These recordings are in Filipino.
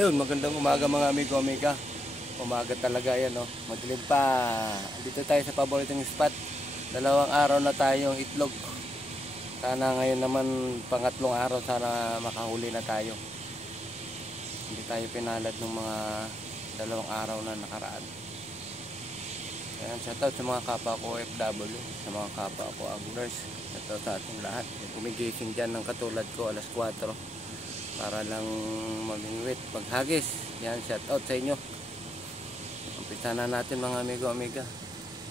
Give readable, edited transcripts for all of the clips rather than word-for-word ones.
Ayun, magandang umaga mga amigo, amiga. Umaga talaga yan, no? Madilim pa. Dito tayo sa paboritong spot. 2 araw na tayong itlog. Sana ngayon naman pangatlong araw, sana makahuli na tayo. Hindi tayo pinalad ng mga 2 araw na nakaraan. Ayan, shoutout sa mga kapwa ko OFW, sa mga kapwa ko anglers. Shoutout sa ating lahat. Kumigising dyan ng katulad ko alas 4 para lang mamingwit, paghagis. Yan, shout out sa inyo. Umpisa na natin mga amigo, amiga.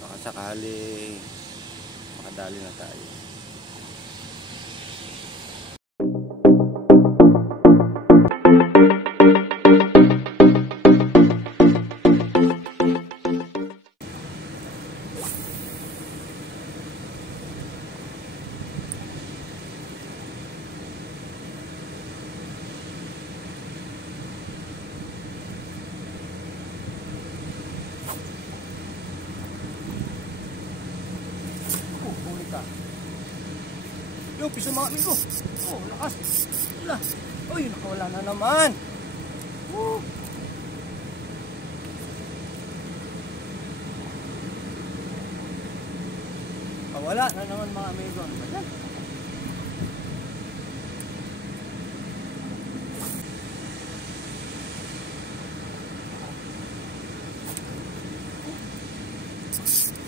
Baka sakali makadali na tayo. Yo, piso mga amigo. Oh, lakas. Wala. Uy, nakawala na naman. Wala na naman mga amigo. Ano ba yan?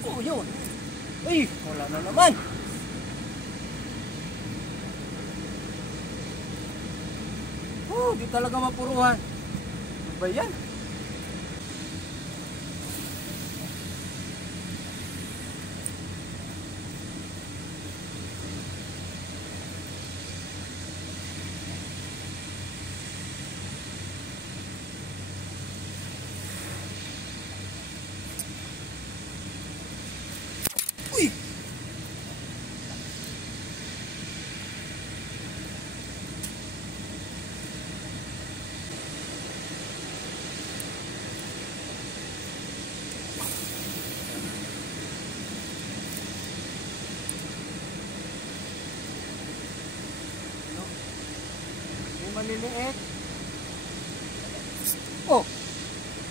Oh, yun. Uy, wala na naman. Di talaga mapuruhan. Ano ba yan? Uy! Maliliit. Oh.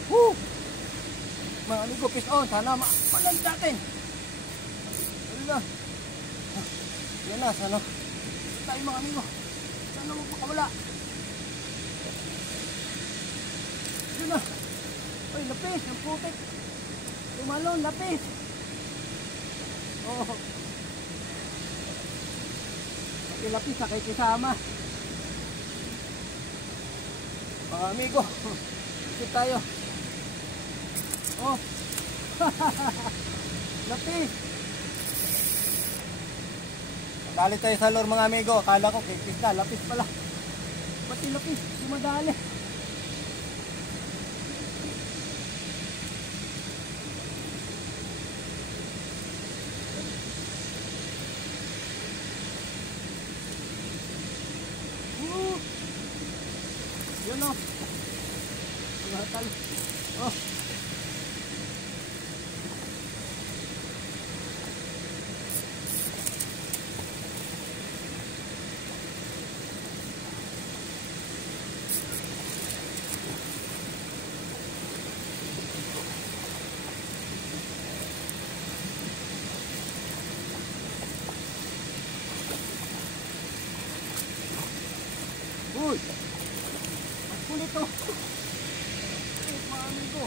Woo. Mga amigo, fish on. Sana malang natin. Wala. Yan na, sana. Tayo mga amigo. Sana magpakawala. Yan na. Uy, lapis. Yung putik. Tumalon, lapis. Oh. Pati lapis na kayo kasama. Mga amigo, ikot tayo. Oh. Lapis. Nakali tayo sa lure mga amigo. Akala ko kikis na, lapis pala. Pati lapis, sumadali. Yun o. Lahat. Oh. Uy. Kulit to. Mga amigo.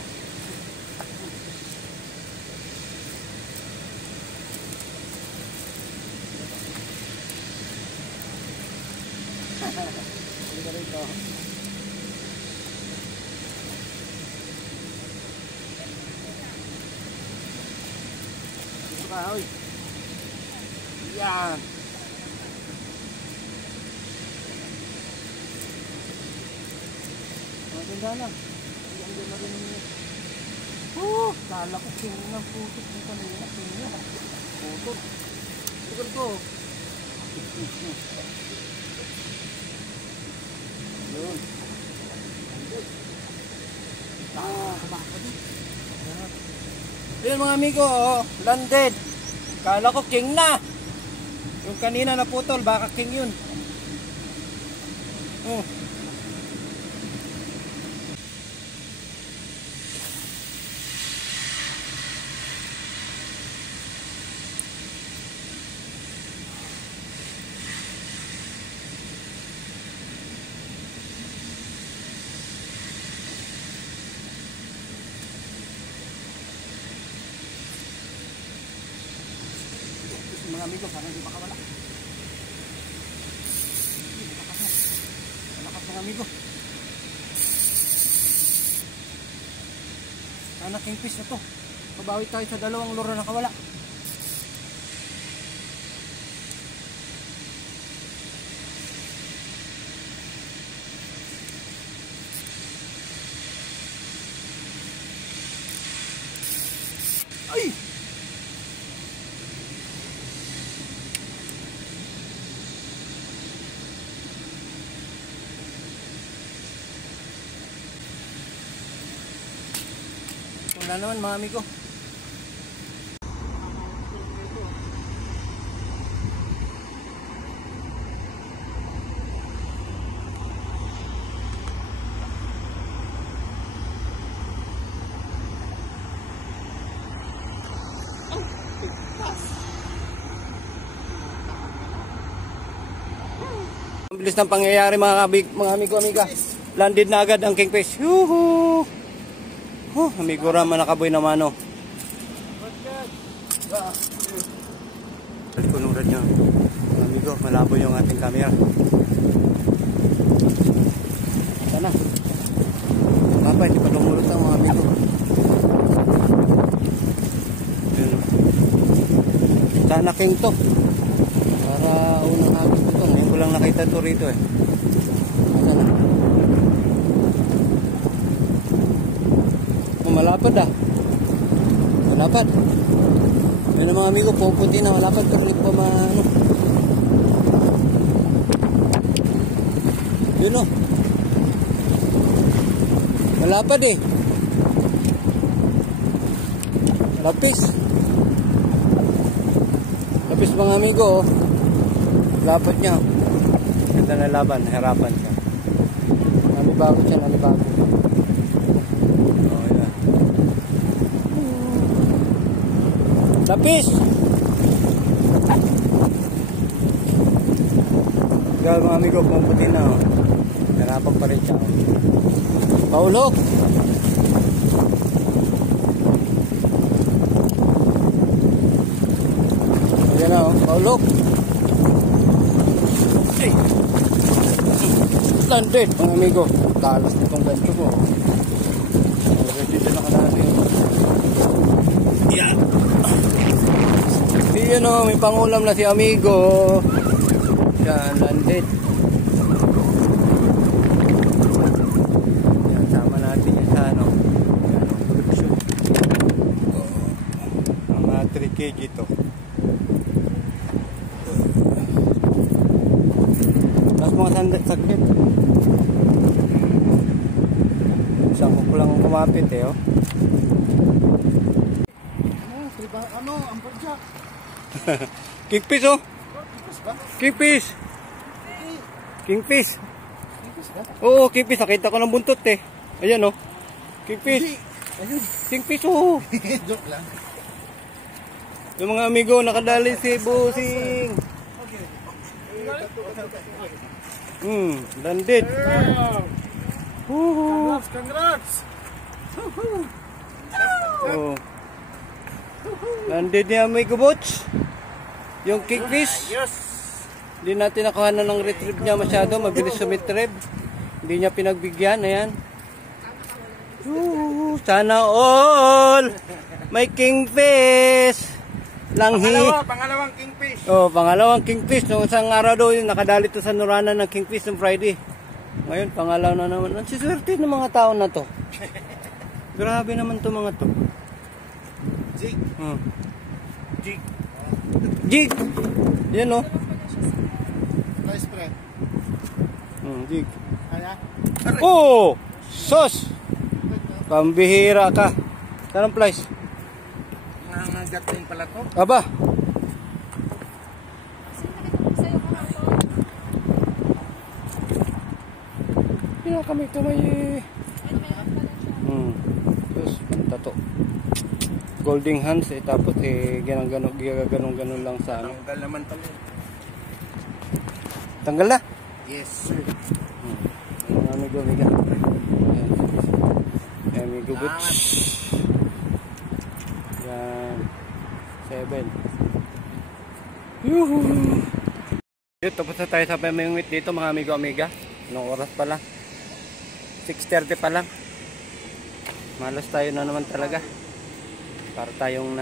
Halika rito. Dito ka, oy. Yan. Maganda na. Maganda na rin niya. Kala ko tingin ng putot ng kanina. Putot. Putot ko. Yun. Kabaka din. Ayun mga amigo, oh, landed. Kala ko king na. Yung kanina na putol, baka king yun. Oh. mga amigo, parang hindi makawala. Malakas mga amigo. Sana kingfish na to. Pabawi tayo sa dalawang lure na nakawala. Ay! Wala naman mga amigo. Ang bilis ng pangyayari mga amigo, amiga. Landed na agad ang kingfish. Yuhu! Oh, amigo Ram, nakaboy naman oh. Balik ko nung rad nyo. Mga amigo, malabo yung ating camera. Sana. Papa, hindi pa lumulot ang mga amigo. Sana king to. Para unang hagis ito. Ngayon ko lang nakita ito rito eh. Sana. Malapad ah. Malapad. Yan ang mga amigo, puputi na malapad pero hindi pa ano. Yun oh. Malapad eh. Lapis. Lapis mga amigo oh. Lapad niya. Ganda na laban, harapan siya. Nanibago siya, nanibago. Lapis! Gawin mga amigo, pumputi na oh. Harapan pa rin siya oh. Paulok! Ayan na oh, paulok! Ay! Landed mga amigo. Talas na itong ganito ko. Already na nakalala yun. Yeah! Yun o, may pangulam na si amigo. Yan, landed. Yan, sama natin yan sa ano. Mga 3 kg to. Tapos mga saglit. Isang ko lang kumapit eh oh. Ano, ang project? Kingfish oh. Kingfish. Kingfish. Oo, kingfish. Nakita ko ng buntot eh. Ayan oh. Kingfish. Kingfish oh. Joke lang. Yung mga amigo, nakadali si Busing. Landed. Congrats. Oh. Landed niya amigo Butch. Yung kingfish. Yes. Hindi natin nakuha na ng retrieve niya masyado. Mabilis sumitrieve. Hindi niya pinagbigyan. Ayan. Sana all. May kingfish. Langhi. Pangalawang kingfish. Oh, pangalawang kingfish. Nung isang araw daw yun, nakadali to sa Nurana ng kingfish ng Friday. Ngayon, pangalaw na naman. Ang siswerte ng mga tao na to. Grabe naman to mga to. Jig. Jig. Jig. Yan o. Rice spread. Jig. Kaya? Oh! Sos! Pambihira ka. Saan ang place? Nangagat din pala to. Aba. Kamay eh. Tapos tato. Golding hands eh, tapos eh ganun lang sa ano. Tanggal naman pala. Tanggal na? Yes sir. Amigo. Amigo Butch. Yan. 7. Yuhu! Yun, tapos na tayo sa pamimit dito mga amigo-amiga. Anong oras pa lang? 6:30 pa lang. Malas tayo na naman talaga. Para tayong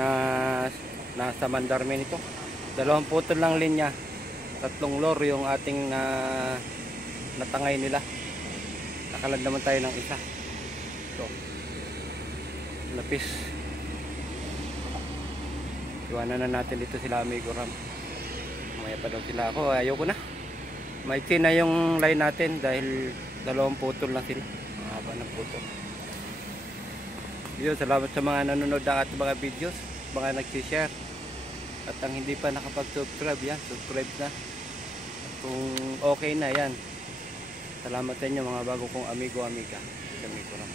nasa Mandarme nito. 2 putol lang linya. 3 lor yung ating natangay nila. Nakalad naman tayo ng isa. So, lapis. Iwanan na natin dito sila amigo Ram. Mamaya pa daw sila ako. Ayoko na. Maiksi na yung line natin dahil 2 putol lang sila. Mahaba ng putol. Yun, salamat sa mga nanonood ng ating mga videos, mga nag-share. At ang hindi pa nakapag-subscribe, yan, subscribe na. At kung okay na, yan. Salamat sa inyo mga bago kong amigo-amiga. Amigo Ram.